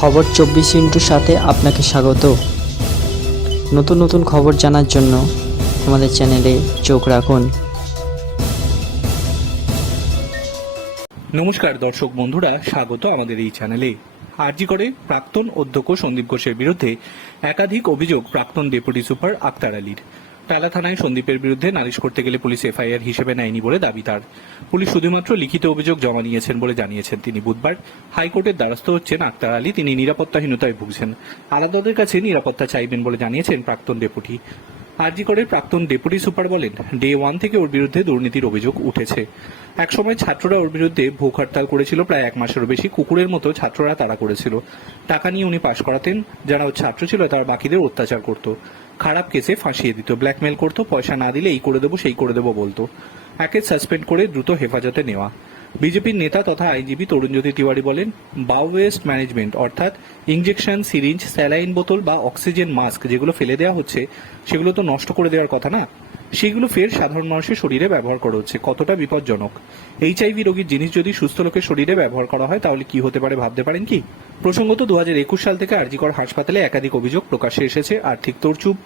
খবর চব্বিশ ইন্টুর সাথে আপনাকে স্বাগত। নতুন নতুন খবর জানার জন্য আমাদের চ্যানেলে চোখ রাখুন। নমস্কার দর্শক বন্ধুরা, স্বাগত আমাদের এই চ্যানেলে। আরজি করে প্রাক্তন অধ্যক্ষ সন্দীপ ঘোষের বিরুদ্ধে একাধিক অভিযোগ প্রাক্তন ডেপুটি সুপার আক্তার আলীর। টালা থানায় সন্দীপের বিরুদ্ধে নালিশ করতে গেলে পুলিশ এফআইআর হিসেবে নেয়নি বলে দাবি তার। পুলিশ শুধুমাত্র লিখিত অভিযোগ জমা নিয়েছেন বলে জানিয়েছেন তিনি বুধবার। হাইকোর্টের দ্বারস্থ হচ্ছেন আক্তার আলী। তিনি নিরাপত্তাহীনতায় ভুগছেন। আলাদাদের কাছে নিরাপত্তা চাইবেন বলে জানিয়েছেন প্রাক্তন ডেপুটি। আরজি করে প্রাক্তন ডেপুটি সুপার বলেন, ডে ওয়ান থেকে ওর বিরুদ্ধে দুর্নীতির অভিযোগ উঠেছে। একসময় ছাত্ররা ওর বিরুদ্ধে ভুক হরতাল করেছিল প্রায় এক মাসেরও বেশি। কুকুরের মতো ছাত্ররা তাড়া করেছিল। টাকা নিয়ে উনি পাশ করাতেন। যারা ছাত্র ছিল তারা বাকিদের অত্যাচার করত। খারাপ কেসে ফাঁসিয়ে দিত। ব্ল্যাকমেল করতো, পয়সা না দিলে এই করে দেবো, সেই করে দেবো বলতো। একে সাসপেন্ড করে দ্রুত হেফাজতে নেওয়া। বিজেপির নেতা তথা আইনজীবী তরুণজ্যোতি তিওয়ারি বলেন, বাও ওয়েস্ট ম্যানেজমেন্ট, অর্থাৎ ইঞ্জেকশন সিরিঞ্জ, স্যালাইন বোতল বা অক্সিজেন মাস্ক যেগুলো ফেলে দেওয়া হচ্ছে, সেগুলো তো নষ্ট করে দেওয়ার কথা না? সেগুলো ফের সাধারণ মানুষের শরীরে ব্যবহার করা হচ্ছে, কতটা বিপজ্জনক? এইচআইভি রোগীর জিনিস যদি সুস্থ লোকের শরীরে ব্যবহার করা হয়, তাহলে কি হতে পারে ভাবতে পারেন কি? প্রসঙ্গত দু হাজার একুশ সাল থেকে আরজিকর হাসপাতালে একাধিক অভিযোগ প্রকাশ্যে এসেছে। আর্থিক তোরচুপ,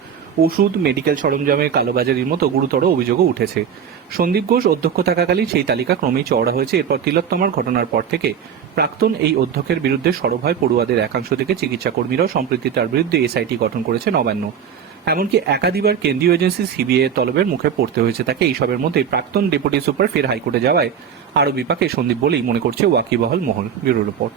ওষুধ, মেডিকেল সরঞ্জামের কালোবাজারির মতো গুরুতর অভিযোগও উঠেছে। সন্দীপ ঘোষ অধ্যক্ষ থাকাকালীন সেই তালিকা ক্রমেই চওড়া হয়েছে। এরপর তিলোত্তমার ঘটনার পর থেকে প্রাক্তন এই অধ্যক্ষের বিরুদ্ধে সরব হয় পড়ুয়াদের একাংশ থেকে চিকিৎসা কর্মীরাও সম্প্রতি তার বিরুদ্ধে এসআইটি গঠন করেছে নবান্ন। এমনকি একাধিবার কেন্দ্রীয় এজেন্সি সিবিআই তলবের মুখে পড়তে হয়েছে তাকে। এইসবের মধ্যে প্রাক্তন ডেপুটি সুপার ফের হাইকোর্টে যাওয়ায় আরও বিপাকে সন্দীপ বলেই মনে করছে ওয়াকিবহল মহল। Bureau report.